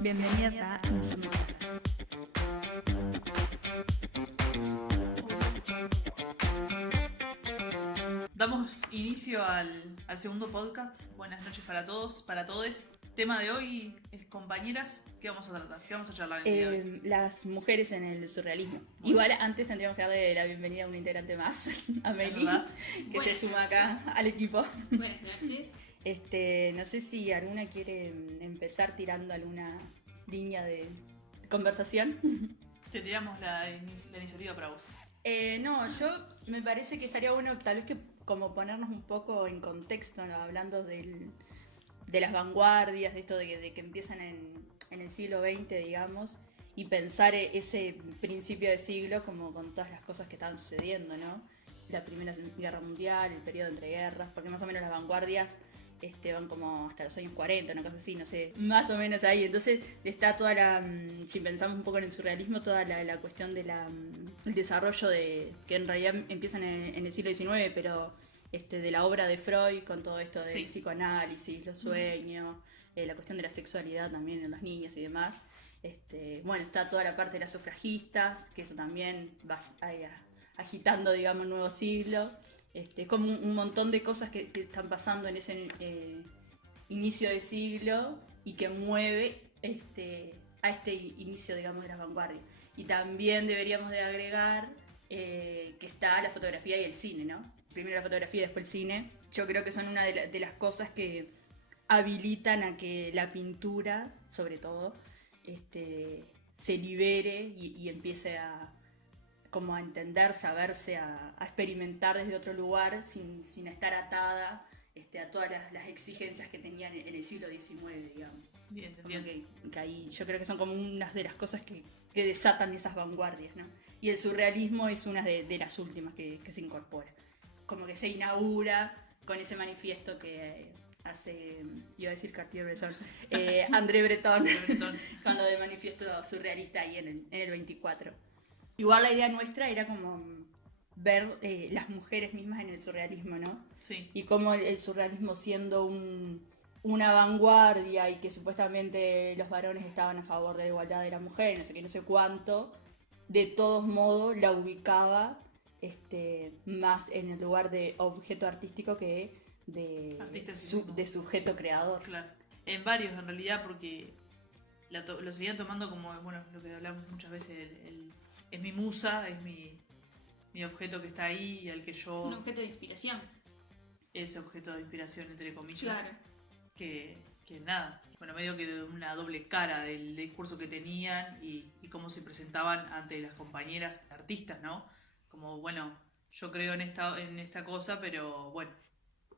Bienvenidas a Insumisa. Damos inicio al segundo podcast. Buenas noches para todos, para todes. Tema de hoy es compañeras. ¿Qué vamos a tratar? ¿Qué vamos a charlar el día de hoy? Las mujeres en el surrealismo. Igual antes tendríamos que darle la bienvenida a un integrante más, a Meli, que Buenas se suma noches. acá al equipo. Buenas noches. No sé si alguna quiere empezar tirando alguna línea de conversación. Te tiramos la iniciativa para vos. No, yo me parece que estaría bueno tal vez que como ponernos un poco en contexto, ¿no? Hablando de las vanguardias, de esto de que empiezan en el siglo XX, digamos, y pensar ese principio de siglo como con todas las cosas que estaban sucediendo, ¿no? La Primera Guerra Mundial, el periodo entre guerras, porque más o menos las vanguardias van como hasta los años 40, una cosa así, no sé, más o menos ahí. Entonces está toda si pensamos un poco en el surrealismo, toda la cuestión de el desarrollo que en realidad empiezan en el siglo XIX, pero de la obra de Freud con todo esto del psicoanálisis, los sueños, la cuestión de la sexualidad también en las niñas y demás. Bueno, está toda la parte de las sufragistas, que eso también va ahí agitando, digamos, el nuevo siglo. Es como un montón de cosas que están pasando en ese inicio de siglo y que mueve a este inicio, digamos, de las vanguardias. Y también deberíamos de agregar que está la fotografía y el cine, ¿no? Primero la fotografía y después el cine. Yo creo que son una de las cosas que habilitan a que la pintura, sobre todo, se libere y empiece a como a entender, saberse, a experimentar desde otro lugar sin estar atada a todas las exigencias que tenían en el siglo XIX, digamos. Bien, Que ahí yo creo que son como unas de las cosas que desatan esas vanguardias, ¿no? Y el surrealismo es una de las últimas que se incorpora. Como que se inaugura con ese manifiesto que hace, iba a decir Cartier-Bresson, André Breton, con lo del manifiesto surrealista ahí en el 24. Igual la idea nuestra era como ver las mujeres mismas en el surrealismo, ¿no? Sí. Y cómo el surrealismo siendo una vanguardia y que supuestamente los varones estaban a favor de la igualdad de la mujer, no sé qué, no sé cuánto, de todos modos la ubicaba más en el lugar de objeto artístico que de sujeto creador. Claro. En varios en realidad, porque lo seguían tomando como, bueno, lo que hablamos muchas veces, es mi musa, es mi objeto que está ahí, al que yo... Un objeto de inspiración. Ese objeto de inspiración, entre comillas. Claro. Que nada, bueno, medio que de una doble cara del discurso que tenían y cómo se presentaban ante las compañeras artistas, ¿no? Como, bueno, yo creo en esta cosa, pero bueno,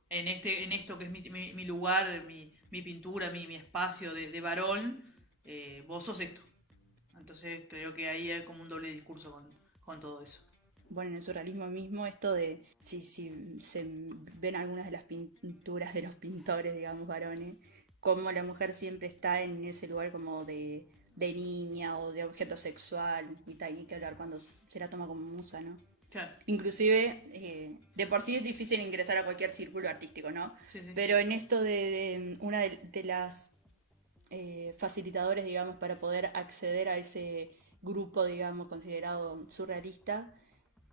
en esto que es mi lugar, mi pintura, mi espacio de varón, vos sos esto. Entonces creo que ahí hay como un doble discurso con todo eso. Bueno, en el surrealismo mismo, esto de si se ven algunas de las pinturas de los pintores, digamos, varones, como la mujer siempre está en ese lugar como de niña o de objeto sexual y tal, ni que hablar cuando se la toma como musa, ¿no? Claro. Inclusive, de por sí es difícil ingresar a cualquier círculo artístico, ¿no? Sí. Pero en esto de una de las facilitadores, digamos, para poder acceder a ese grupo, digamos, considerado surrealista,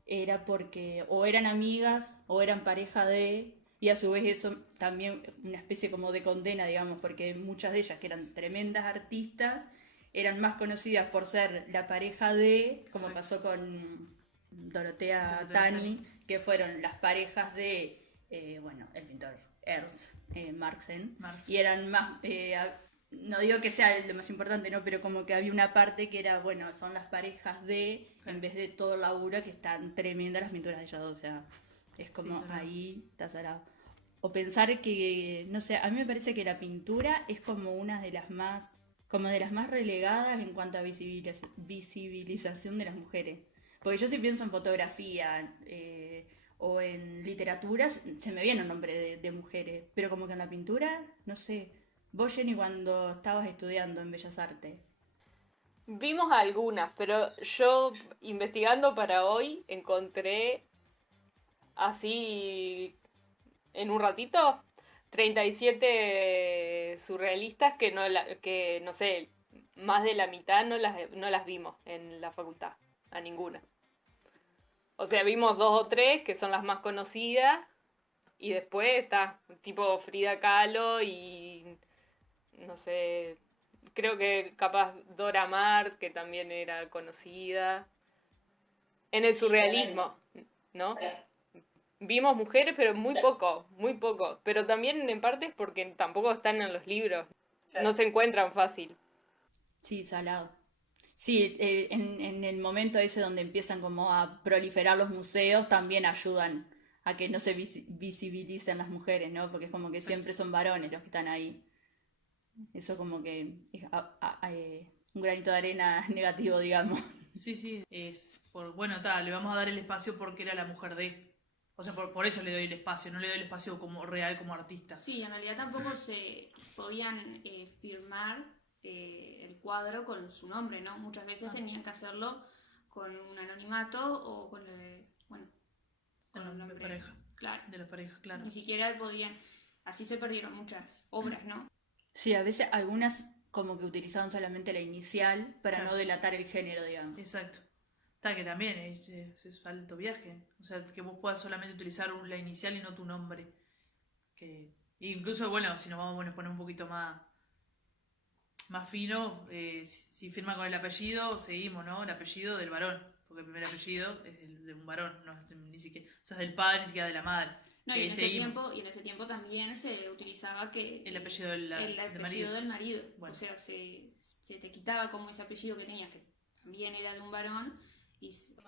era porque o eran amigas o eran pareja de, y a su vez eso también una especie como de condena, digamos, porque muchas de ellas que eran tremendas artistas eran más conocidas por ser la pareja de, como pasó con Dorotea Tani, que fueron las parejas de, el pintor Ernst Marxen, y eran más... no digo que sea lo más importante, ¿no? Pero como que había una parte que era, bueno, son las parejas de, en vez de todo el laburo, que están tremendas las pinturas de ellas dos, o sea, es como ahí está salado. O pensar que, no sé, a mí me parece que la pintura es como una de las más, relegadas en cuanto a visibilización de las mujeres. Porque yo si pienso en fotografía o en literatura, se me viene un nombre de mujeres, pero como que en la pintura, no sé. Vos, Jenny, cuando estabas estudiando en Bellas Artes. Vimos algunas, pero yo investigando para hoy encontré así en un ratito 37 surrealistas que no sé, más de la mitad no las vimos en la facultad, a ninguna. O sea, vimos 2 o 3 que son las más conocidas y después está tipo Frida Kahlo y no sé, creo que capaz Dora Maar, que también era conocida. En el surrealismo, ¿no? Vimos mujeres, pero muy poco, muy poco. Pero también en parte es porque tampoco están en los libros. No se encuentran fácil. Sí, salado. Sí, en el momento ese donde empiezan como a proliferar los museos, también ayudan a que no se visibilicen las mujeres, ¿no? Porque es como que siempre son varones los que están ahí. Eso como que es un granito de arena negativo, digamos. Sí, sí, es por, bueno, le vamos a dar el espacio porque era la mujer de. O sea, por eso le doy el espacio, no le doy el espacio como real como artista. Sí, en realidad tampoco se podían firmar el cuadro con su nombre, ¿no? Muchas veces tenían que hacerlo con un anonimato o con bueno, con El un nombre de nombre. pareja. Claro. De las parejas, claro. Ni siquiera podían. Así se perdieron muchas obras, ¿no? Sí, a veces algunas como que utilizaban solamente la inicial para Claro. no delatar el género, digamos. Exacto. Está que también es alto viaje. O sea, que vos puedas solamente utilizar la inicial y no tu nombre. Que incluso, bueno, si nos vamos a poner un poquito más fino, si firma con el apellido, seguimos, ¿no? El apellido del varón. Porque el primer apellido es de un varón, no es ni siquiera, o sea, es del padre, ni siquiera de la madre. No, y en ese tiempo también se utilizaba que el apellido del marido. del marido. Bueno. O sea, se te quitaba como ese apellido que tenías, que también era de un varón.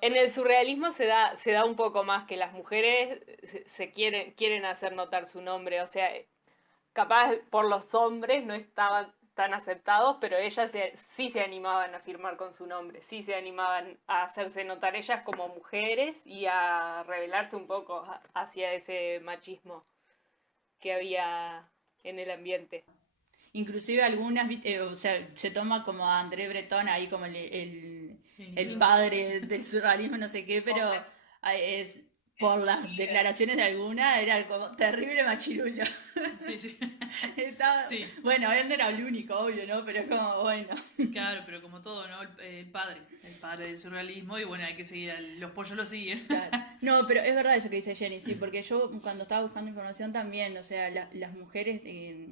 En el surrealismo se da un poco más que las mujeres se quieren hacer notar su nombre. O sea, capaz por los hombres no estaban tan aceptados, pero ellas sí se animaban a firmar con su nombre, sí se animaban a hacerse notar ellas como mujeres y a rebelarse un poco hacia ese machismo que había en el ambiente. Inclusive algunas, o sea, se toma como a André Breton ahí como el Sí. padre del surrealismo, no sé qué, pero es, por las declaraciones de alguna era como terrible machirulo. Sí, sí. Estaba- Sí. Bueno, él no era el único, obvio, ¿no? Pero es como, bueno. Claro, pero como todo, ¿no? El padre del surrealismo, y bueno, hay que seguir, los pollos lo siguen. Claro. No, pero es verdad eso que dice Jenny, sí, porque yo cuando estaba buscando información también, o sea, las mujeres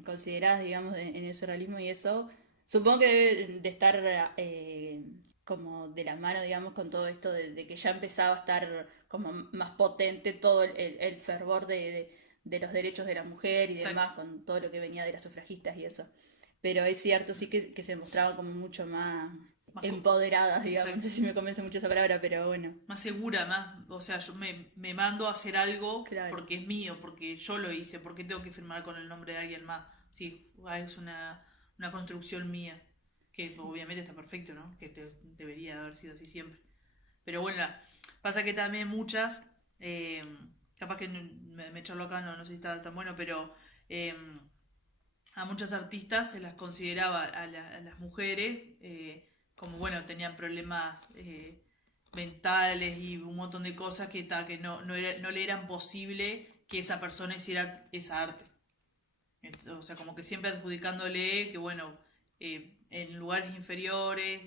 consideradas, digamos, en el surrealismo y eso, supongo que deben de estar como de la mano, digamos, con todo esto de que ya empezaba a estar como más potente todo el fervor de los derechos de la mujer y Exacto. demás, con todo lo que venía de las sufragistas y eso. Pero es cierto, sí que se mostraban como mucho más empoderadas, digamos. Exacto. No sé si me convence mucho esa palabra, pero bueno. Más segura, más, o sea, yo me mando a hacer algo Claro. porque es mío, porque yo lo hice, porque tengo que firmar con el nombre de alguien más. Sí, es una construcción mía, que Sí. obviamente está perfecto, ¿no? Que debería haber sido así siempre. Pero bueno, pasa que también muchas, capaz que me echó acá, no sé si está tan bueno, pero a muchas artistas se las consideraba a las mujeres como, bueno, tenían problemas mentales y un montón de cosas que no le eran posible que esa persona hiciera esa arte. O sea, como que siempre adjudicándole que, bueno, en lugares inferiores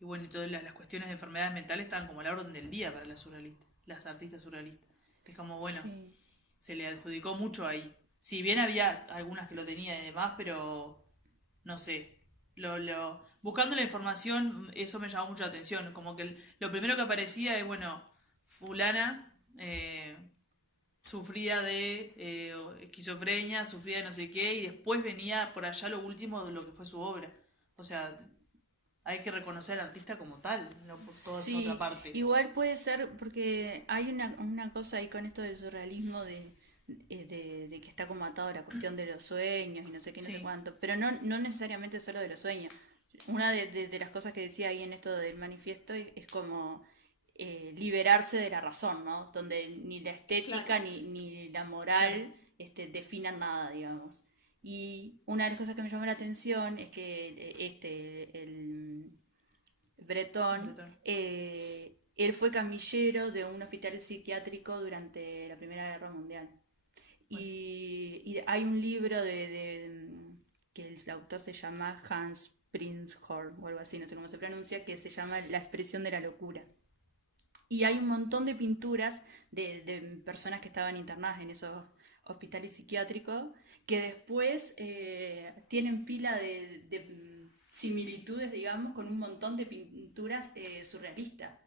y bueno, y todas las cuestiones de enfermedades mentales estaban como a la orden del día para las artistas surrealistas. Es como, bueno, Sí. se le adjudicó mucho ahí. Si bien había algunas que lo tenían y demás, pero no sé. Buscando la información, eso me llamó mucho la atención. Como que lo primero que aparecía es, bueno, fulana sufría de esquizofrenia, sufría de no sé qué, y después venía por allá lo último de lo que fue su obra. O sea, hay que reconocer al artista como tal, no por toda esa otra parte. Igual puede ser, porque hay una cosa ahí con esto del surrealismo de que está como atado a la cuestión de los sueños y no sé qué, no Sí. sé cuánto, pero no necesariamente solo de los sueños. Una de las cosas que decía ahí en esto del manifiesto es como liberarse de la razón, ¿no? Donde ni la estética Claro. ni la moral definan nada, digamos. Y una de las cosas que me llamó la atención es que el Breton, él fue camillero de un hospital psiquiátrico durante la Primera Guerra Mundial. Y hay un libro que el autor se llama Hans Prinzhorn o algo así, no sé cómo se pronuncia, que se llama La expresión de la locura. Y hay un montón de pinturas de personas que estaban internadas en esos hospitales psiquiátricos que después tienen pila de similitudes, digamos, con un montón de pinturas surrealistas.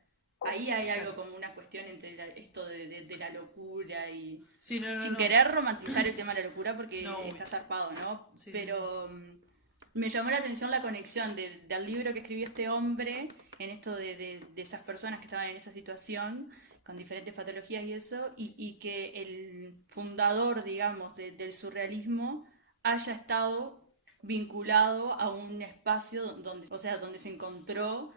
Ahí hay algo como una cuestión entre esto de la locura y... Sí, sin querer romantizar el tema de la locura porque No, está zarpado, ¿no? Sí, Pero me llamó la atención la conexión del libro que escribió este hombre en esto de esas personas que estaban en esa situación con diferentes patologías y eso, y que el fundador, digamos, del surrealismo haya estado vinculado a un espacio donde, o sea, donde se encontró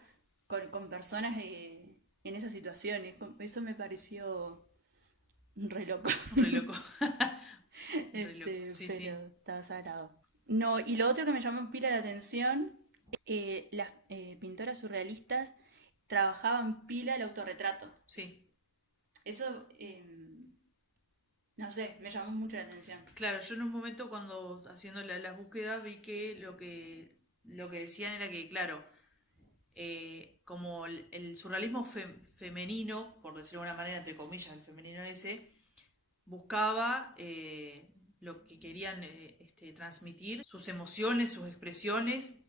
con personas en esa situación. Eso me pareció re loco. Re loco. Re loco. Sí, Pero sí. está sagrado. No, y lo otro que me llamó pila la atención, las pintoras surrealistas trabajaban pila el autorretrato. Sí. Eso, no sé, me llamó mucho la atención. Claro, yo en un momento cuando haciendo las búsquedas vi que lo que decían era que, claro, como el surrealismo femenino, por decirlo de alguna manera, entre comillas, el femenino ese, buscaba lo que querían transmitir, sus emociones, sus expresiones,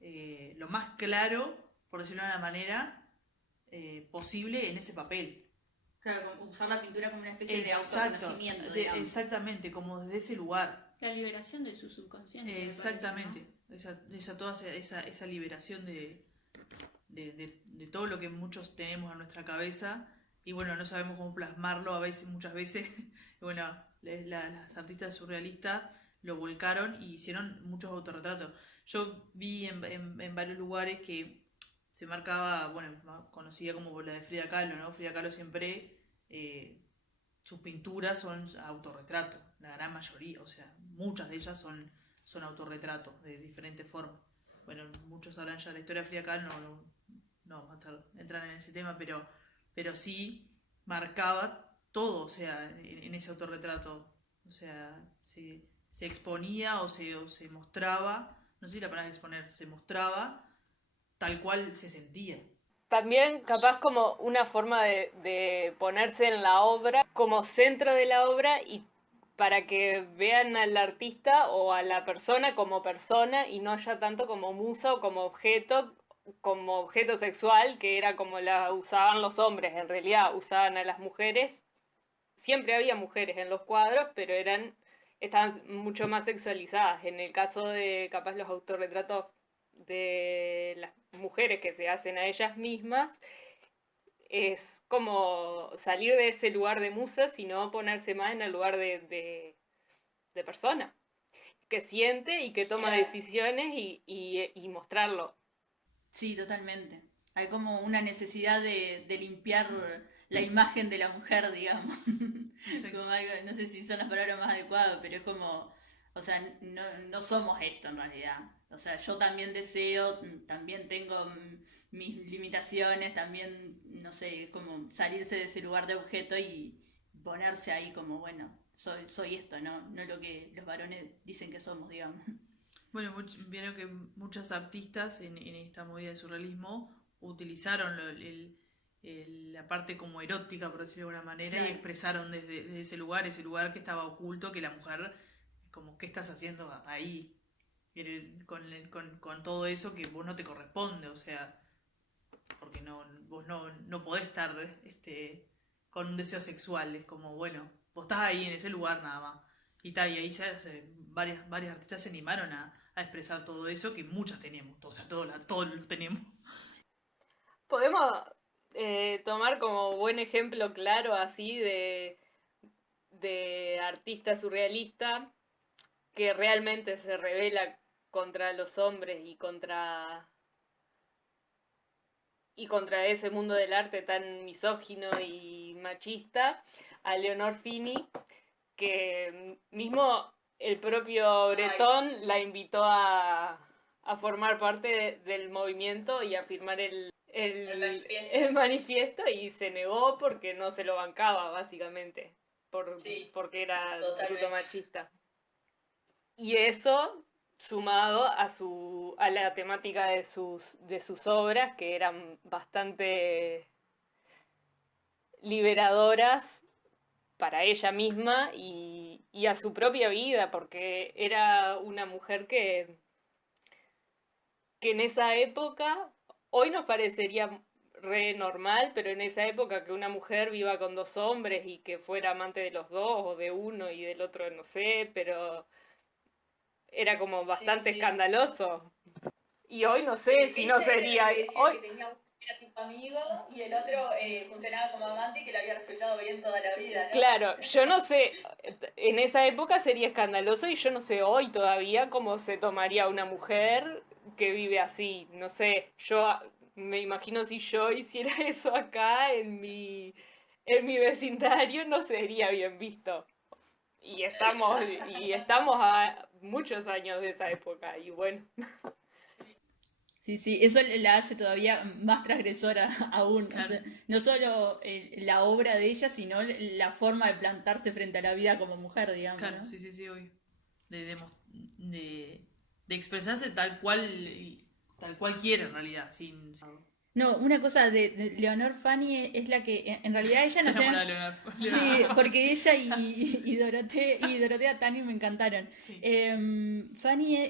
lo más claro, por decirlo de alguna manera, posible en ese papel. Claro, usar la pintura como una especie Exacto, de autoconocimiento, digamos. exactamente, como desde ese lugar. La liberación de su subconsciente. me Exactamente, parece, ¿no? toda esa liberación de todo lo que muchos tenemos en nuestra cabeza y bueno, no sabemos cómo plasmarlo muchas veces. Y bueno, las artistas surrealistas lo volcaron y hicieron muchos autorretratos. Yo vi en varios lugares que se marcaba, bueno, conocida como la de Frida Kahlo, ¿no? Frida Kahlo siempre, sus pinturas son autorretratos, la gran mayoría, o sea, muchas de ellas son autorretratos de diferentes formas. Bueno, muchos sabrán ya la historia de Frida Kahlo, no vamos a entrar en ese tema, pero sí marcaba todo, o sea, en ese autorretrato, o sea, se exponía o se mostraba, no sé si la palabra exponer, se mostraba tal cual se sentía. También capaz como una forma de ponerse en la obra, como centro de la obra y para que vean al artista o a la persona como persona y no ya tanto como musa o como objeto sexual, que era como la usaban los hombres, en realidad usaban a las mujeres. Siempre había mujeres en los cuadros, pero estaban mucho más sexualizadas. En el caso de capaz los autorretratos de las mujeres que se hacen a ellas mismas, es como salir de ese lugar de musa, sino ponerse más en el lugar de persona, que siente y que toma decisiones y mostrarlo. Sí, totalmente. Hay como una necesidad de limpiar la imagen de la mujer, digamos. Como algo, no sé si son las palabras más adecuadas, pero es como, o sea, no somos esto en realidad. O sea, yo también deseo, también tengo mis limitaciones, también, no sé, es como salirse de ese lugar de objeto y ponerse ahí como, bueno, soy esto, no lo que los varones dicen que somos, digamos. Bueno, vieron que muchas artistas en esta movida de surrealismo utilizaron la parte como erótica, por decirlo de alguna manera, Claro. y expresaron desde ese lugar que estaba oculto, que la mujer, como, ¿qué estás haciendo ahí? Con todo eso que vos no te corresponde, o sea, porque vos no podés estar con un deseo sexual, es como, bueno, vos estás ahí en ese lugar nada más. Y ahí varias artistas se animaron a expresar todo eso que muchas tenemos, o sea, todos lo tenemos. Podemos tomar como buen ejemplo claro así de artista surrealista que realmente se revela contra los hombres y contra ese mundo del arte tan misógino y machista, a Leonor Fini, que mismo el propio Breton la invitó a formar parte del movimiento y a firmar el manifiesto y se negó porque no se lo bancaba, básicamente, Sí, porque era totalmente. bruto machista. Y eso sumado a la temática de sus obras, que eran bastante liberadoras para ella misma y a su propia vida, porque era una mujer que en esa época, hoy nos parecería re normal, pero en esa época que una mujer viva con dos hombres y que fuera amante de los dos o de uno y del otro no sé, pero era como bastante escandaloso. Y hoy no sé si no sería... Hoy, que tenía era tipo amigo y el otro funcionaba como amante y que le había resultado bien toda la vida, ¿no? claro, yo no sé, en esa época sería escandaloso y yo no sé hoy todavía cómo se tomaría una mujer que vive así. No sé, yo me imagino si yo hiciera eso acá en mi vecindario no sería bien visto. Y estamos a muchos años de esa época y bueno. Sí, sí, eso la hace todavía más transgresora aún. O Claro. sea, no solo la obra de ella, sino la forma de plantarse frente a la vida como mujer, digamos, Claro, ¿no? sí, sí, sí, obvio. De, de expresarse tal cual quiere en realidad, sin... No, una cosa de Leonor Fanny es la que en realidad ella Está nació enamorada de Leonardo. Sí, porque ella y Dorotea Tani me encantaron. Sí.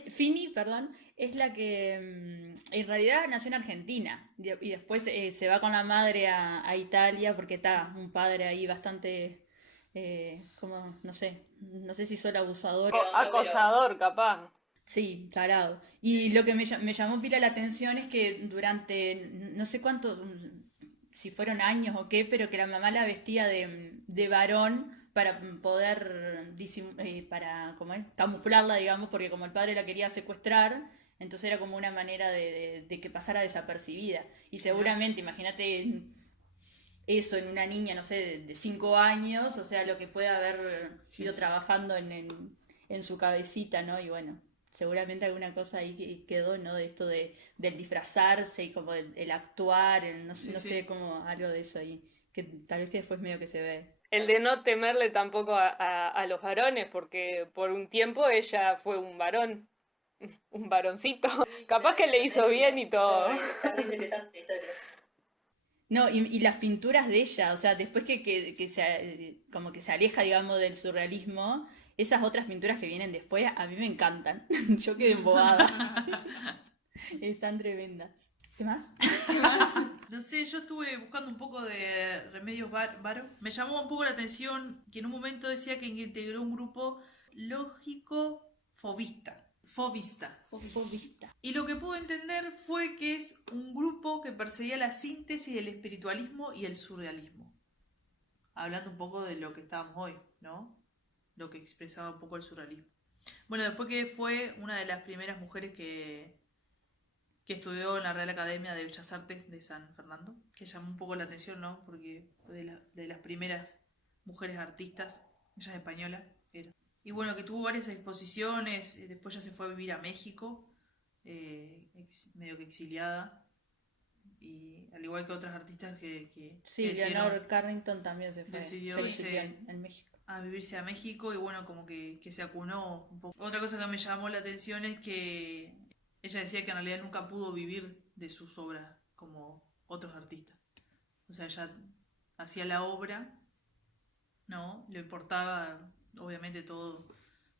Fini, perdón, es la que en realidad nació en Argentina y después se va con la madre a Italia porque está un padre ahí bastante, como, no sé si solo abusador. Acosador, capaz. Sí, tarado. Y lo que me llamó pila la atención es que durante no sé cuánto, si fueron años o qué, pero que la mamá la vestía de varón para poder, para como es, camuflarla, digamos, porque como el padre la quería secuestrar, entonces era como una manera de que pasara desapercibida. Y seguramente, imagínate eso en una niña, no sé, de 5 años, o sea, lo que puede haber ido trabajando en su cabecita, ¿no? Y bueno, seguramente alguna cosa ahí quedó, ¿no? De esto del disfrazarse y como el actuar, no, Sí, no sí. sé, como algo de eso ahí, que tal vez que después medio que se ve. El de no temerle tampoco a los varones, porque por un tiempo ella fue un varón, un varoncito. Capaz que le hizo bien y todo. No, y las pinturas de ella, o sea, después que como que se aleja, digamos, del surrealismo, esas otras pinturas que vienen después a mí me encantan. Yo quedé embobada. Están tremendas. ¿Qué más? No sé, yo estuve buscando un poco de Remedios Varo. Me llamó un poco la atención que en un momento decía que integró un grupo lógico fobista. Fobista. Y lo que pude entender fue que es un grupo que perseguía la síntesis del espiritualismo y el surrealismo. Hablando un poco de lo que estábamos hoy, ¿no? Lo que expresaba un poco el surrealismo. Bueno, después que fue una de las primeras mujeres que estudió en la Real Academia de Bellas Artes de San Fernando, que llamó un poco la atención, ¿no? Porque fue de las primeras mujeres artistas, ella es española, era. Y bueno, que tuvo varias exposiciones, después ya se fue a vivir a México, medio que exiliada, y al igual que otras artistas Sí, que Leonor Carrington también se fue. decidió Se irse exilió en México. a vivirse a México y bueno, como que se acunó un poco. Otra cosa que me llamó la atención es que ella decía que en realidad nunca pudo vivir de sus obras como otros artistas. O sea, ella hacía la obra, ¿no? Le importaba obviamente todo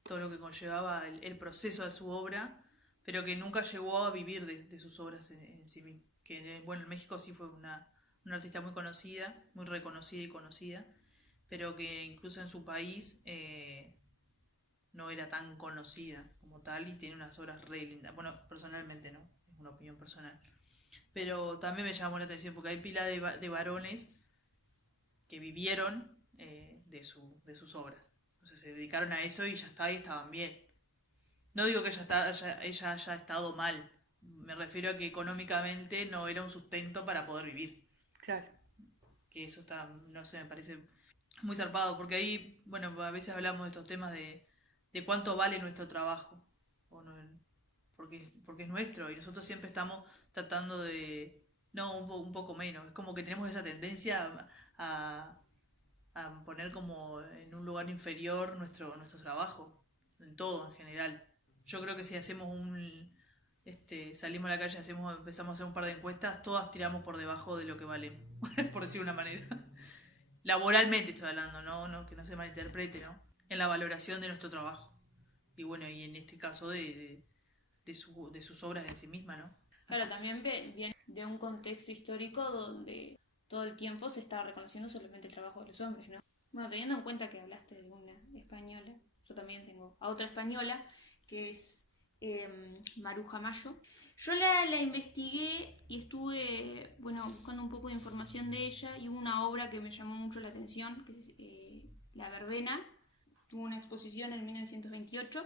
lo que conllevaba el proceso de su obra, pero que nunca llegó a vivir de sus obras en sí misma. Que bueno, en México sí fue una artista muy conocida, muy reconocida y conocida, pero que incluso en su país no era tan conocida como tal y tiene unas obras re lindas. Bueno, personalmente no, es una opinión personal. Pero también me llamó la atención porque hay pila de varones que vivieron de sus obras. O sea, se dedicaron a eso y ya está, y estaban bien. No digo que ella haya estado mal, me refiero a que económicamente no era un sustento para poder vivir. Claro. Que eso está, no sé, me parece muy zarpado, porque ahí, bueno, a veces hablamos de estos temas de cuánto vale nuestro trabajo, o no, porque es nuestro, y nosotros siempre estamos tratando de, no, un poco menos, es como que tenemos esa tendencia a poner como en un lugar inferior nuestro trabajo, en todo en general. yo creo que si hacemos salimos a la calle, empezamos a hacer un par de encuestas, todas tiramos por debajo de lo que valemos, por decir una manera. Laboralmente estoy hablando, no que no se malinterprete, ¿no? En la valoración de nuestro trabajo. Y bueno, y en este caso de sus obras en sí misma, ¿no? Claro, también viene de un contexto histórico donde todo el tiempo se estaba reconociendo solamente el trabajo de los hombres, ¿no? Bueno, teniendo en cuenta que hablaste de una española, yo también tengo a otra española, que es Maruja Mayo. Yo la investigué y estuve, buscando un poco de información de ella, y hubo una obra que me llamó mucho la atención, que es La Verbena. Tuvo una exposición en 1928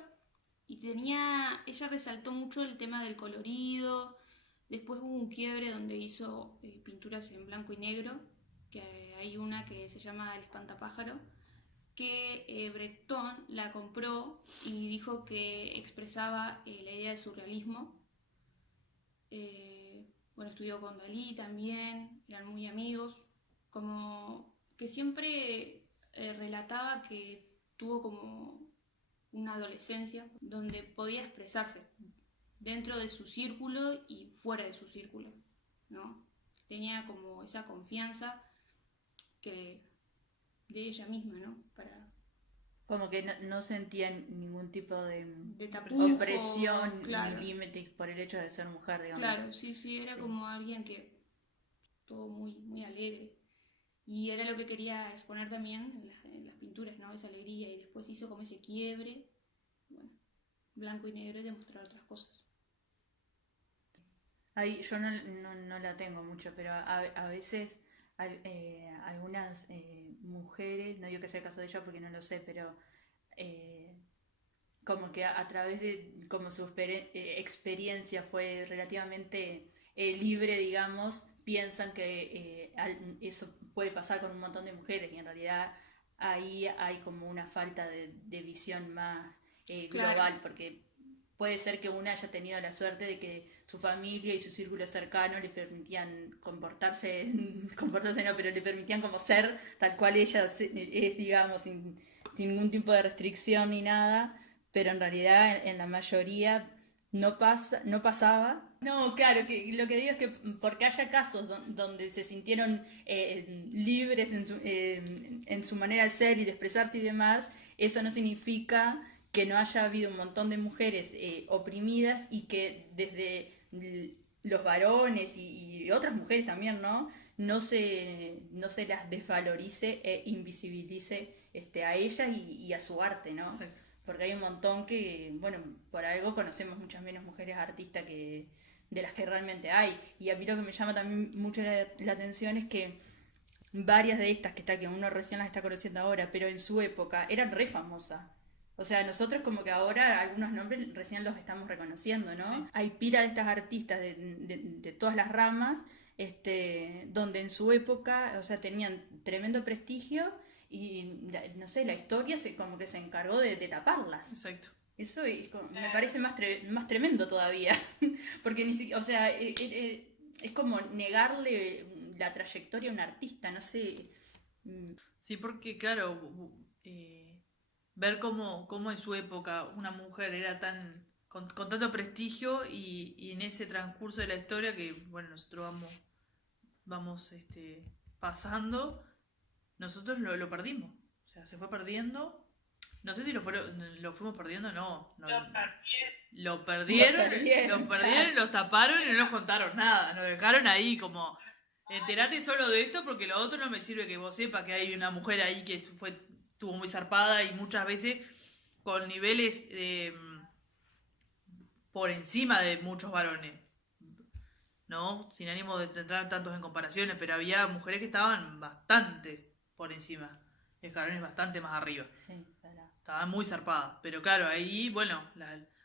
y ella resaltó mucho el tema del colorido. Después hubo un quiebre donde hizo pinturas en blanco y negro, que hay una que se llama El Espantapájaro, que Breton la compró y dijo que expresaba la idea del surrealismo. Estudió con Dalí también, eran muy amigos, como que siempre relataba que tuvo como una adolescencia donde podía expresarse dentro de su círculo y fuera de su círculo, ¿no? Tenía como esa confianza de ella misma, ¿no? Como que no sentían ningún tipo de tapujo, opresión, claro, ni límites por el hecho de ser mujer, digamos. Claro, sí, era como alguien que todo muy, muy alegre. Y era lo que quería exponer también en las pinturas, ¿no? Esa alegría. Y después hizo como ese quiebre, blanco y negro, y demostrar otras cosas. Ahí yo no la tengo mucho, pero a veces algunas mujeres, no digo que sea el caso de ella porque no lo sé, pero como que a través de como su experiencia fue relativamente libre, digamos, piensan que eso puede pasar con un montón de mujeres, y en realidad ahí hay como una falta de visión más global, Claro. porque puede ser que una haya tenido la suerte de que su familia y su círculo cercano le permitían comportarse no, pero le permitían como ser tal cual ella es, digamos, sin ningún tipo de restricción ni nada, pero en realidad en la mayoría no pasaba. No, claro, que lo que digo es que porque haya casos donde se sintieron libres en su manera de ser y de expresarse y demás, eso no significa que no haya habido un montón de mujeres oprimidas, y que desde los varones y otras mujeres también, no se las desvalorice e invisibilice a ellas y a su arte, ¿no? Exacto. Porque hay un montón que, por algo conocemos muchas menos mujeres artistas de las que realmente hay. Y a mí lo que me llama también mucho la atención es que varias de estas que uno recién las está conociendo ahora, pero en su época eran re famosas. O sea, nosotros como que ahora algunos nombres recién los estamos reconociendo, ¿no? Sí. Hay pila de estas artistas de todas las ramas, donde en su época, o sea, tenían tremendo prestigio, y no sé, la historia como que se encargó de taparlas. Exacto. Eso me parece más tremendo todavía, porque ni siquiera, o sea, es como negarle la trayectoria a un artista, no sé. Sí, porque claro, ver cómo en su época una mujer era con tanto prestigio, y en ese transcurso de la historia que, nosotros vamos pasando, nosotros lo perdimos. O sea, se fue perdiendo. No sé si lo fuimos perdiendo, no. Lo perdieron, Claro. los taparon y no nos contaron nada. Nos dejaron ahí como, enterate solo de esto porque lo otro no me sirve que vos sepas que hay una mujer ahí que estuvo muy zarpada, y muchas veces con niveles por encima de muchos varones, ¿no? Sin ánimo de entrar tantos en comparaciones, pero había mujeres que estaban bastante por encima, escalones bastante más arriba. Sí, claro. Estaban muy zarpadas. Pero claro, ahí,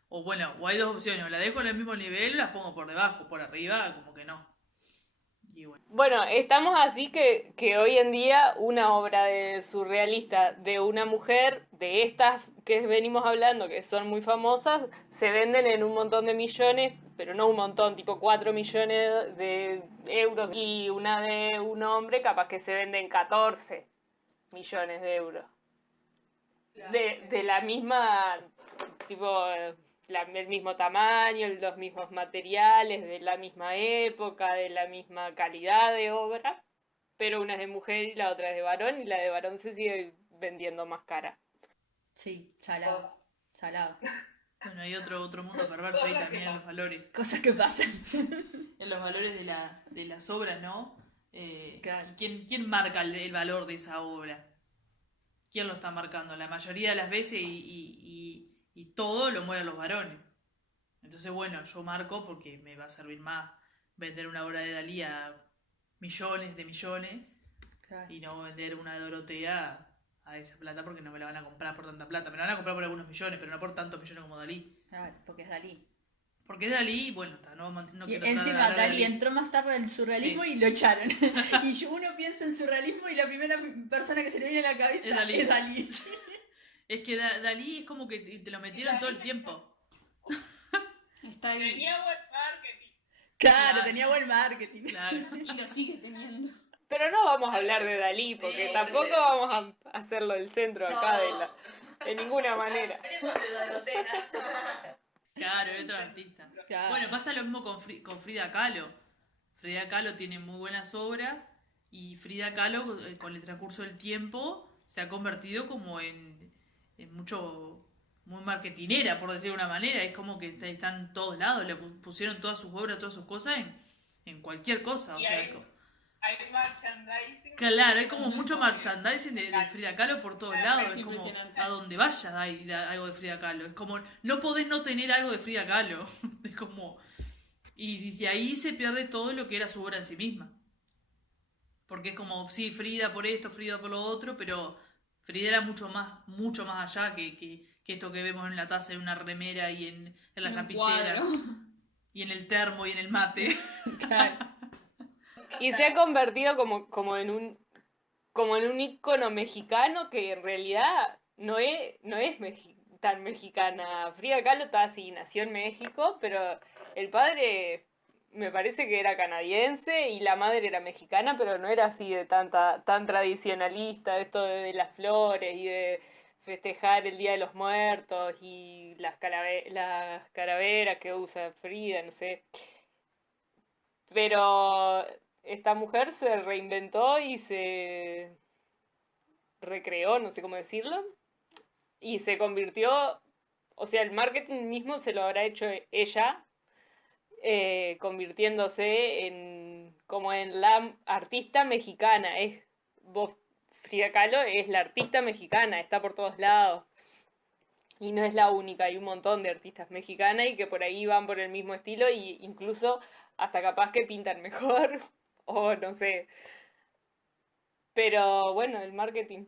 o hay dos opciones: o la dejo en el mismo nivel, las pongo por debajo, por arriba, como que no. Y Bueno, estamos así que hoy en día una obra de surrealista de una mujer, de estas que venimos hablando, que son muy famosas, se venden en un montón de millones, pero no un montón, tipo 4 millones de euros. Y una de un hombre capaz que se vende en 14 millones de euros. De la misma, tipo, el mismo tamaño, los mismos materiales, de la misma época, de la misma calidad de obra, pero una es de mujer y la otra es de varón, y la de varón se sigue vendiendo más cara. Sí, salado. Salado. Bueno, hay otro mundo perverso ahí también en los valores. Cosas que pasan. En los valores de las obras, ¿no? Claro. ¿Quién marca el valor de esa obra? ¿Quién lo está marcando? La mayoría de las veces y todo lo mueven los varones. Entonces, bueno, yo marco porque me va a servir más vender una obra de Dalí a millones de millones Claro. y no vender una de Dorotea a esa plata porque no me la van a comprar por tanta plata. Me la van a comprar por algunos millones, pero no por tantos millones como Dalí. Claro, porque es Dalí. Porque es Dalí, bueno, no Y quiero encima tratar de Dalí entró más tarde en el surrealismo Sí. y lo echaron. Y uno piensa en surrealismo y la primera persona que se le viene a la cabeza Es Dalí. es Dalí. Es que Dalí es como que te lo metieron todo el tiempo. Está ahí. Tenía buen marketing. Claro, Claro. tenía buen marketing. Claro. Y lo sigue teniendo. Pero no vamos a hablar de Dalí, porque tampoco vamos a hacerlo el centro acá de ninguna manera. Hablemos de Dorotea. Claro, es otro artista. Claro. Bueno, pasa lo mismo con Frida Kahlo. Frida Kahlo tiene muy buenas obras y Frida Kahlo, con el transcurso del tiempo, se ha convertido como en mucho, muy marketinera, por decir de una manera. Es como que están en todos lados, le pusieron todas sus obras, todas sus cosas en cualquier cosa. O Y sea, hay merchandising. claro, hay como mucho merchandising de Frida Kahlo por todos lados. Es Es como impresionante. a donde vayas hay algo de Frida Kahlo. Es como no podés no tener algo de Frida Kahlo. Es como. Y ahí se pierde todo lo que era su obra en sí misma. Porque es como, sí, Frida por esto, Frida por lo otro, pero Frida era mucho más allá que esto que vemos en la taza de una remera y en las Un lapiceras. cuadro. Y en el termo y en el mate. Claro. Y se ha convertido como en un ícono mexicano que en realidad no es tan mexicana. Frida Kahlo sí, nació en México, pero el padre me parece que era canadiense y la madre era mexicana, pero no era así de tan tradicionalista, esto de las flores y de festejar el Día de los Muertos y las calaveras que usa Frida, no sé. Pero esta mujer se reinventó y se recreó, no sé cómo decirlo, y se convirtió, o sea, el marketing mismo se lo habrá hecho ella, convirtiéndose como en la artista mexicana. Frida Kahlo es la artista mexicana, está por todos lados. Y no es la única, hay un montón de artistas mexicanas y que por ahí van por el mismo estilo e incluso hasta capaz que pintan mejor o no sé. Pero bueno, el marketing.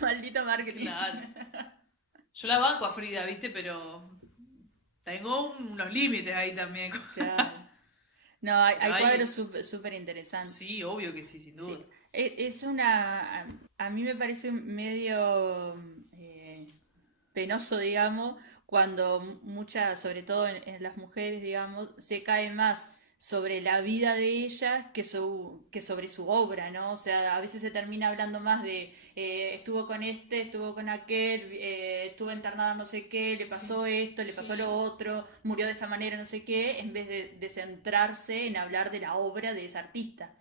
Maldito marketing. Claro. Yo la banco a Frida, ¿viste? Pero tengo unos límites ahí también. Claro. No, hay Pero hay- cuadros súper interesantes. Sí, obvio que sí, sin duda. Sí. Es una. A mí me parece medio penoso, digamos, cuando muchas, sobre todo en las mujeres, digamos, se cae más sobre la vida de ellas que sobre su obra, ¿no? O sea, a veces se termina hablando más de estuvo con este, estuvo con aquel, estuvo internada no sé qué, le pasó esto, le pasó lo otro, murió de esta manera, no sé qué, en vez de centrarse en hablar de la obra de esa artista.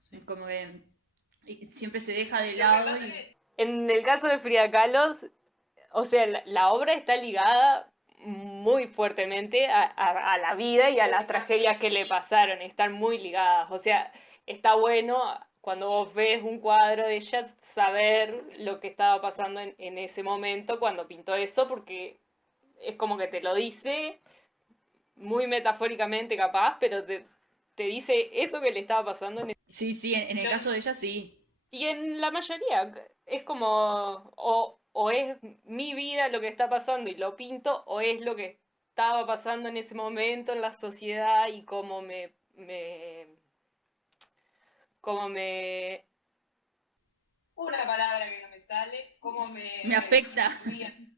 Sí. Como que siempre se deja de lado y... En el caso de Frida Kahlo, o sea, la obra está ligada muy fuertemente a la vida y a las tragedias que le pasaron, están muy ligadas. O sea, está bueno cuando vos ves un cuadro de ella saber lo que estaba pasando en ese momento cuando pintó eso, porque es como que te lo dice muy metafóricamente capaz, pero te dice eso que le estaba pasando Sí, sí, en el caso de ella sí. y en la mayoría es como o es mi vida lo que está pasando y lo pinto, o es lo que estaba pasando en ese momento en la sociedad y cómo cómo me Una palabra que no me sale. ¿Cómo Me afecta. Bien.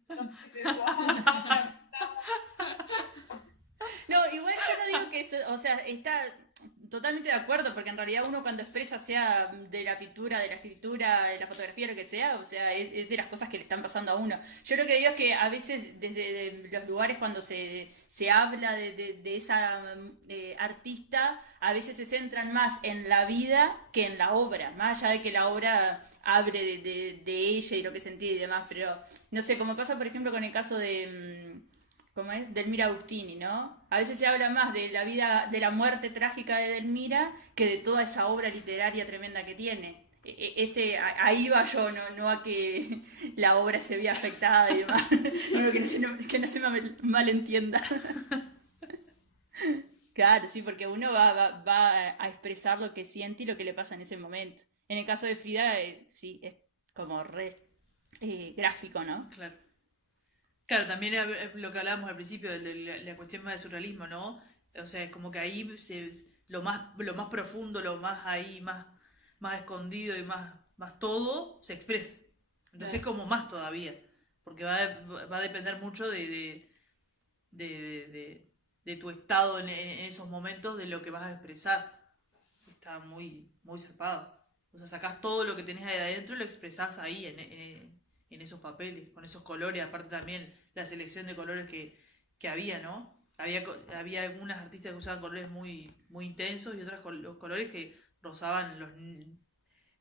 No, igual yo no digo que eso, o sea, está Totalmente de acuerdo, porque en realidad uno cuando expresa, sea de la pintura, de la escritura, de la fotografía, lo que sea, o sea, es de las cosas que le están pasando a uno. Yo lo que digo es que a veces desde los lugares cuando se habla de esa artista, a veces se centran más en la vida que en la obra, más allá de que la obra hable de ella y lo que sentía y demás, pero no sé, como pasa por ejemplo con el caso de... ¿cómo es? Delmira Agustini, ¿no? A veces se habla más de la vida, de la muerte trágica de Delmira, que de toda esa obra literaria tremenda que tiene. Ahí va yo, no a que la obra se vea afectada y demás. No, que no se me malentienda. Claro, sí, porque uno va a expresar lo que siente y lo que le pasa en ese momento. En el caso de Frida, sí, es como re gráfico, ¿no? Claro. Claro, también lo que hablábamos al principio de la cuestión más del surrealismo, ¿no? O sea, es como que ahí lo más profundo, lo más ahí, más escondido y más todo se expresa. Entonces es como más todavía, porque va a depender mucho de tu estado en esos momentos, de lo que vas a expresar. Está muy, muy zarpado. O sea, sacás todo lo que tenés ahí adentro y lo expresás ahí en esos papeles, con esos colores, aparte también la selección de colores que había, ¿no? Había algunas artistas que usaban colores muy, muy intensos y otras los colores que rozaban los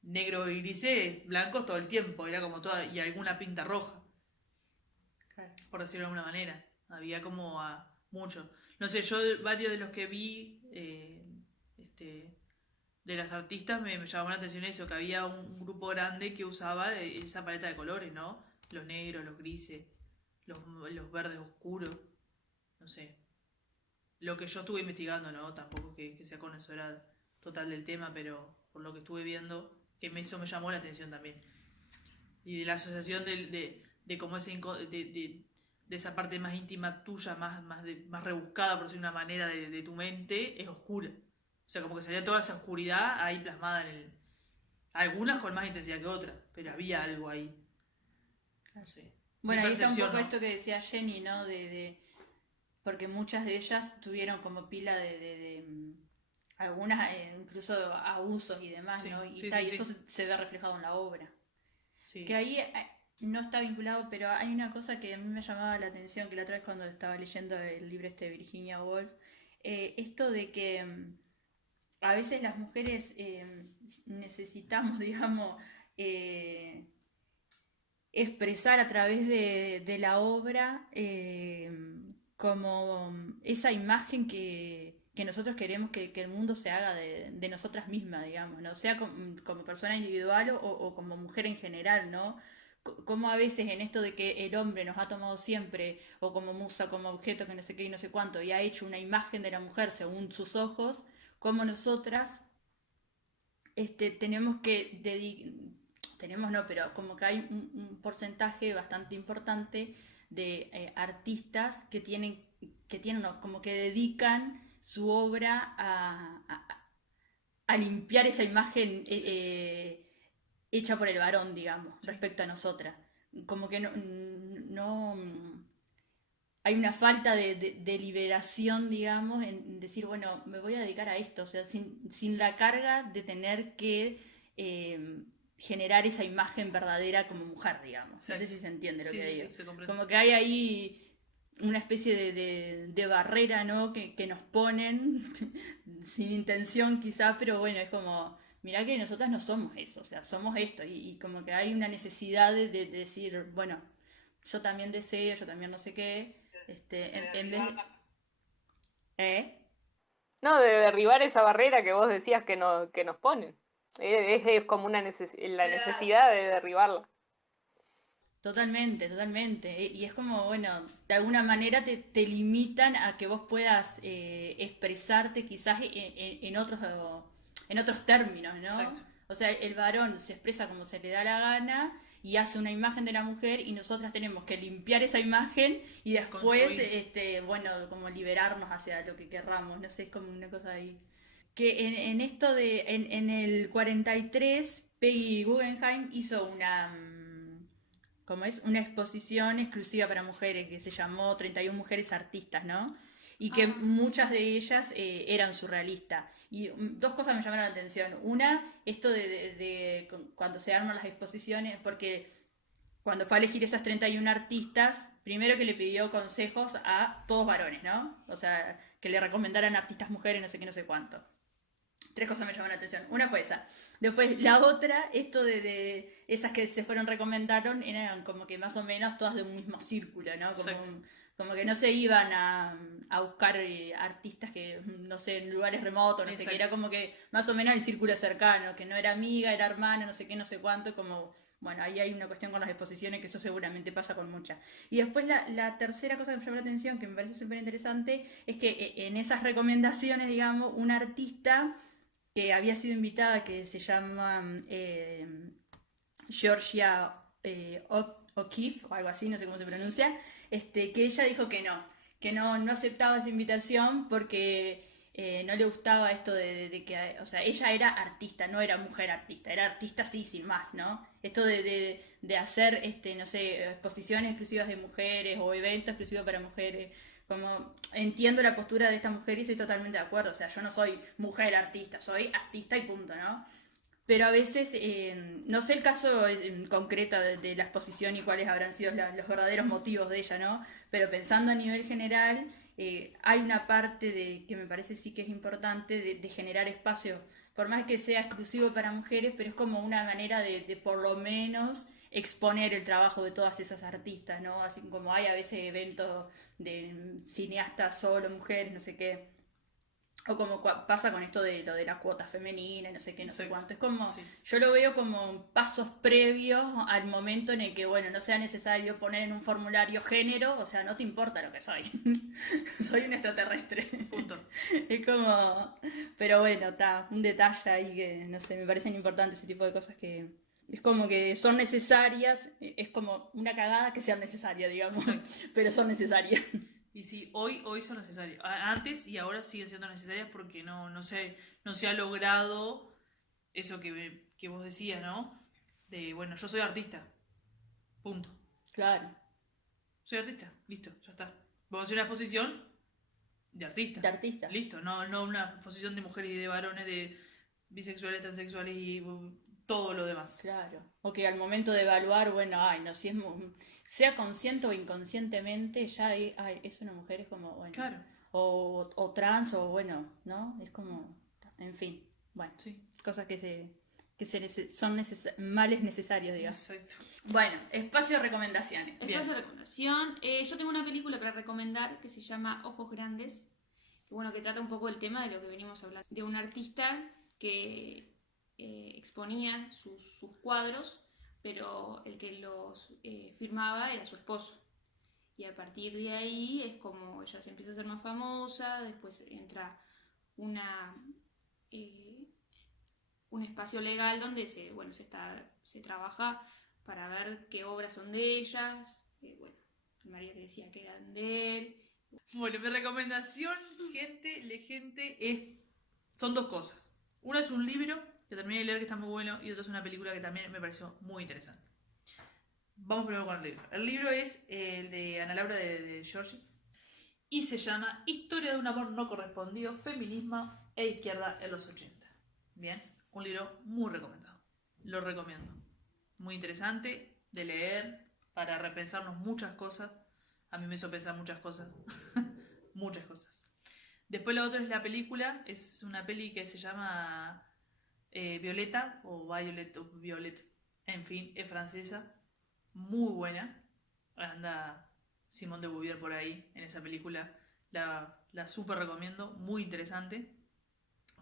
negros y grises blancos todo el tiempo, era como toda, y alguna pinta roja, Claro. por decirlo de alguna manera. Había como mucho. No sé, yo varios de los que vi, de las artistas me llamó la atención eso, que había un grupo grande que usaba esa paleta de colores, ¿no? Los negros, los grises, los verdes oscuros, no sé. Lo que yo estuve investigando, ¿no? Tampoco que sea conocedora total del tema, pero por lo que estuve viendo, eso me llamó la atención también. Y de la asociación de cómo de esa parte más íntima tuya, más rebuscada, por decir una manera, de tu mente, es oscura. O sea, como que salía toda esa oscuridad ahí plasmada algunas con más intensidad que otras, pero había algo ahí. No sé. Bueno, Mi ahí está un percepción, poco ¿no? esto que decía Jenny, ¿no? Porque muchas de ellas tuvieron como pila algunas incluso abusos y demás, Sí, ¿no? Y, sí, ta, sí, y sí. eso se ve reflejado en la obra. Sí. Que ahí no está vinculado, pero hay una cosa que a mí me llamaba la atención, que la otra vez cuando estaba leyendo el libro de Virginia Woolf, esto de que a veces las mujeres necesitamos, digamos, expresar a través de la obra como esa imagen que nosotros queremos que el mundo se haga de nosotras mismas, digamos, ¿no? Sea como persona individual o como mujer en general, ¿no? Como a veces en esto de que el hombre nos ha tomado siempre o como musa, como objeto, que no sé qué y no sé cuánto, y ha hecho una imagen de la mujer según sus ojos, como nosotras tenemos que tenemos no, pero como que hay un porcentaje bastante importante de artistas que tienen no, como que dedican su obra a limpiar esa imagen hecha por el varón, digamos, respecto a nosotras. Como que no hay una falta de liberación, digamos, en decir, bueno, me voy a dedicar a esto, o sea, sin la carga de tener que generar esa imagen verdadera como mujer, digamos. Exacto. No sé si se entiende lo Sí, que sí, digo. sí, se comprende. Como que hay ahí una especie de barrera, ¿no? Que nos ponen sin intención quizás, pero bueno, es como, mirá que nosotras no somos eso, o sea, somos esto, y como que hay una necesidad de decir, bueno, yo también deseo, yo también no sé qué, en vez de... ¿Eh? No, de derribar esa barrera que vos decías que nos ponen. Es como la necesidad de derribarla. Totalmente, totalmente. Y es como, bueno, de alguna manera te limitan a que vos puedas expresarte quizás en otros términos, ¿no? Exacto. O sea, el varón se expresa como se le da la gana y hace una imagen de la mujer y nosotras tenemos que limpiar esa imagen y después, Construir. bueno, como liberarnos hacia lo que querramos, no sé, es como una cosa ahí. Que en esto en el 43, Peggy Guggenheim hizo como es una exposición exclusiva para mujeres que se llamó 31 mujeres artistas, ¿no? y que Ah, muchas de ellas eran surrealistas. Y dos cosas me llamaron la atención. Una, esto cuando se arman las exposiciones, porque cuando fue a elegir esas 31 artistas, primero que le pidió consejos a todos varones, ¿no? O sea, que le recomendaran artistas mujeres, no sé qué, no sé cuánto. Tres cosas me llamaron la atención. Una fue esa. Después, la otra, esto de esas que se fueron recomendaron, eran como que más o menos todas de un mismo círculo, ¿no? Exacto. Como que no se iban a buscar artistas que, no sé, en lugares remotos, no sé Exacto. qué, era como que más o menos el círculo cercano, que no era amiga, era hermana, no sé qué, no sé cuánto, como, bueno, ahí hay una cuestión con las exposiciones que eso seguramente pasa con muchas. Y después la tercera cosa que me llamó la atención, que me parece súper interesante, es que en esas recomendaciones, digamos, un artista que había sido invitada, que se llama Georgia O'Keeffe, o algo así, no sé cómo se pronuncia, que ella dijo que no aceptaba esa invitación porque no le gustaba esto de que, o sea, ella era artista, no era mujer artista, era artista sí, sin más, ¿no? Esto de hacer, no sé, exposiciones exclusivas de mujeres o eventos exclusivos para mujeres, como entiendo la postura de esta mujer y estoy totalmente de acuerdo, o sea, yo no soy mujer artista, soy artista y punto, ¿no? Pero a veces, no sé el caso en concreto de la exposición y cuáles habrán sido los verdaderos motivos de ella, ¿no? Pero pensando a nivel general, hay una parte que me parece sí que es importante de generar espacio, por más que sea exclusivo para mujeres, pero es como una manera de por lo menos exponer el trabajo de todas esas artistas, ¿no? Así como hay a veces eventos de cineastas solo, mujeres, no sé qué. O como pasa con esto de lo de la cuota femenina, no sé qué, no sé Exacto. cuánto. Es como, Sí. yo lo veo como pasos previos al momento en el que, bueno, no sea necesario poner en un formulario género, o sea, no te importa lo que soy. Soy un extraterrestre. Punto. Es como, pero bueno, está, un detalle ahí que, no sé, me parecen importantes ese tipo de cosas que es como que son necesarias, es como una cagada que sean necesarias, digamos, Exacto. pero son necesarias. Y sí, hoy son necesarias. Antes y ahora siguen siendo necesarias porque no se ha logrado eso que vos decías, ¿no? De, bueno, yo soy artista. Punto. Claro, Soy artista. Listo, ya está. Vamos a hacer una exposición de artistas. de artista. Listo, no una exposición de mujeres y de varones, de bisexuales, transexuales y todo lo demás. Claro. O que al momento de evaluar, bueno, ay, no, si es sea consciente o inconscientemente, ya ay, es una mujer, es como, bueno. Claro. O trans, o bueno, ¿no? Es como, en fin, bueno, Sí. cosas son males necesarios, digamos. Exacto. Bueno, espacio de recomendaciones. Bien. espacio de recomendación. Yo tengo una película para recomendar que se llama Ojos Grandes, que bueno, que trata un poco el tema de lo que venimos hablando, de un artista que exponía sus cuadros, pero el que los firmaba era su esposo. Y a partir de ahí es como ella se empieza a hacer más famosa, después entra una, un espacio legal donde se trabaja para ver qué obras son de ellas. Bueno, María que decía que eran de él. Bueno, mi recomendación, son dos cosas. Una es un libro que terminé de leer que está muy bueno y otra es una película que también me pareció muy interesante. Vamos primero con el libro. El libro es el de Ana Laura de Giorgi y se llama Historia de un amor no correspondido, feminismo e izquierda en los 80. Bien, un libro muy recomendado. Lo recomiendo. Muy interesante de leer para repensarnos muchas cosas. A mí me hizo pensar muchas cosas. Muchas cosas. Después lo otro es la película. Es una peli que se llama Violeta o Violet o Violet. En fin, es francesa. Muy buena. Anda Simone de Beauvoir por ahí en esa película. La súper recomiendo. Muy interesante.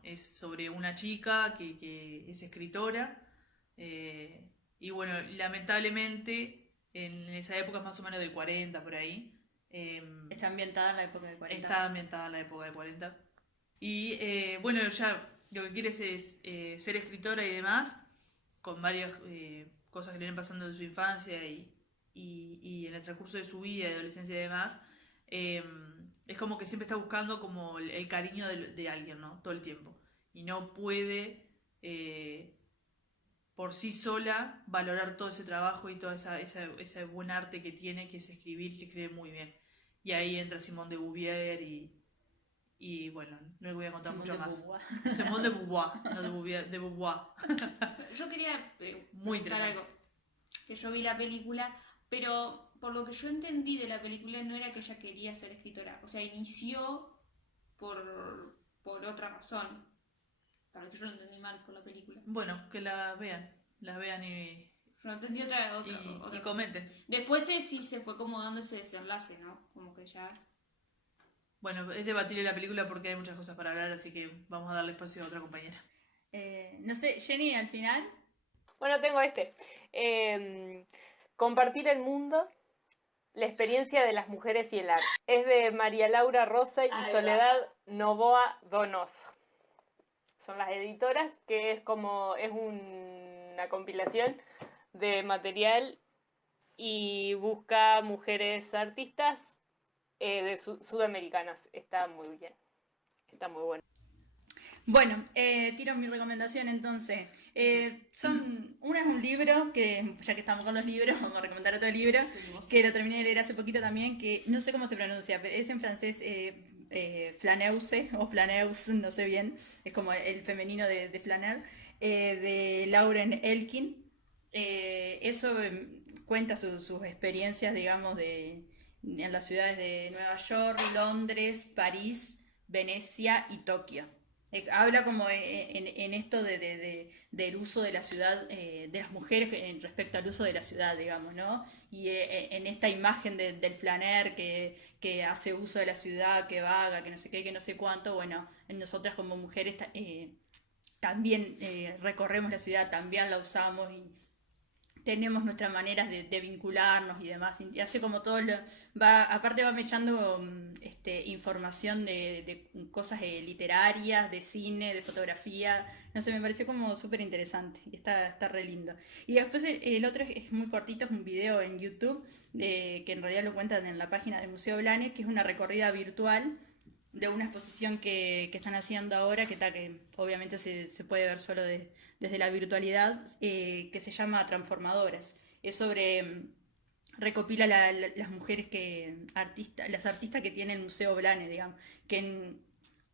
Es sobre una chica que es escritora. Y bueno, lamentablemente en esa época, más o menos del 40 por ahí. Está ambientada en la época del 40. Está ambientada en la época del 40. Y bueno, ya lo que quiere es ser escritora y demás, con varias cosas que le vienen pasando de su infancia y en el transcurso de su vida, de adolescencia y demás. Es como que siempre está buscando como el cariño de alguien, ¿no? Todo el tiempo. Y no puede por sí sola valorar todo ese trabajo y todo ese buen arte que tiene, que es escribir, que escribe muy bien. Y ahí entra Simone de Beauvoir y Y bueno, no les voy a contar Simone mucho de más. Beauvoir. Simone de Beauvoir, no de Beauvoir. Yo quería Muy preguntar interesante. algo. Que yo vi la película, pero por lo que yo entendí de la película no era que ella quería ser escritora. O sea, inició por otra razón. Tal vez yo lo entendí mal por la película. Bueno, que la vean y Yo entendí otra cosa. comenten. Después sí se fue como dando ese desenlace, ¿no? Como que ya... Bueno, es debatible la película porque hay muchas cosas para hablar, así que vamos a darle espacio a otra compañera. No sé, Jenny, al final. Bueno, tengo este. Compartir el mundo, la experiencia de las mujeres y el arte. Es de María Laura Rosa y Soledad Novoa Donoso. Son las editoras, que es una compilación de material y busca mujeres artistas sudamericanas. Está muy bien. Está muy bueno. Bueno, tiro mi recomendación entonces. Una es un libro, que ya que estamos con los libros, vamos a recomendar otro libro, que lo terminé de leer hace poquito también, que no sé cómo se pronuncia, pero es en francés Flaneuse o Flaneus, no sé bien, es como el femenino de Flaner, de Lauren Elkin. Eso cuenta sus experiencias, digamos, en las ciudades de Nueva York, Londres, París, Venecia y Tokio. Habla como en esto del uso de la ciudad, de las mujeres respecto al uso de la ciudad, digamos, ¿no? Y en esta imagen del flaner que hace uso de la ciudad, que vaga, que no sé qué, que no sé cuánto, bueno, nosotras como mujeres también recorremos la ciudad, también la usamos y tenemos nuestras maneras de vincularnos y demás. Y hace como todo aparte va echando información de cosas literarias, de cine, de fotografía. No sé, me pareció como súper interesante. Y está re lindo. Y después el otro es muy cortito, es un video en YouTube, que en realidad lo cuentan en la página del Museo Blanes, que es una recorrida virtual de una exposición que están haciendo ahora, que obviamente se puede ver solo desde la virtualidad, que se llama Transformadoras. Es sobre, recopila las mujeres las artistas que tiene el Museo Blanes, digamos, que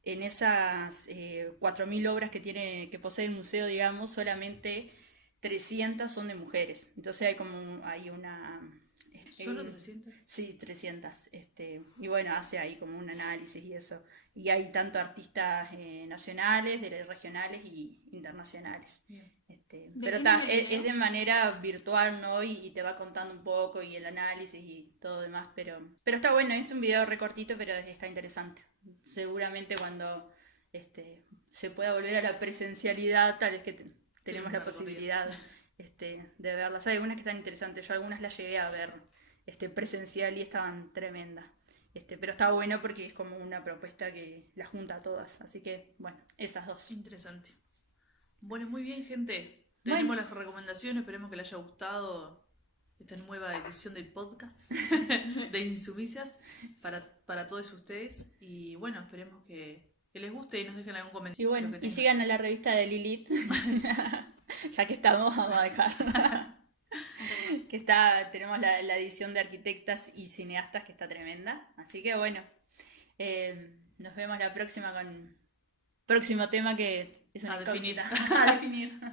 en esas 4.000 obras que posee el museo, digamos, solamente 300 son de mujeres. Entonces hay una... ¿Solo 300? Sí, 300. Y bueno, hace ahí como un análisis y eso. Y hay tanto artistas nacionales, regionales y internacionales. Pero es de manera virtual, ¿no? Y te va contando un poco y el análisis y todo demás. Pero está bueno, es un video recortito, pero está interesante. Seguramente cuando se pueda volver a la presencialidad, tal vez que tenemos la posibilidad de verlas. Hay algunas que están interesantes. Yo algunas las llegué a ver presencial y estaban tremendas. Pero está bueno porque es como una propuesta que la junta a todas. Así que, bueno, esas dos. Interesante. Bueno, muy bien, gente. Bueno. Tenemos las recomendaciones. Esperemos que les haya gustado esta nueva edición del podcast de Insumicias para todos ustedes. Y bueno, esperemos que les guste y nos dejen algún comentario. Y bueno, y sigan a la revista de Lilith. Ya que estamos, vamos a dejar. Tenemos la edición de arquitectas y cineastas que está tremenda. Así que bueno, nos vemos la próxima con próximo tema que es una A definir. A definir.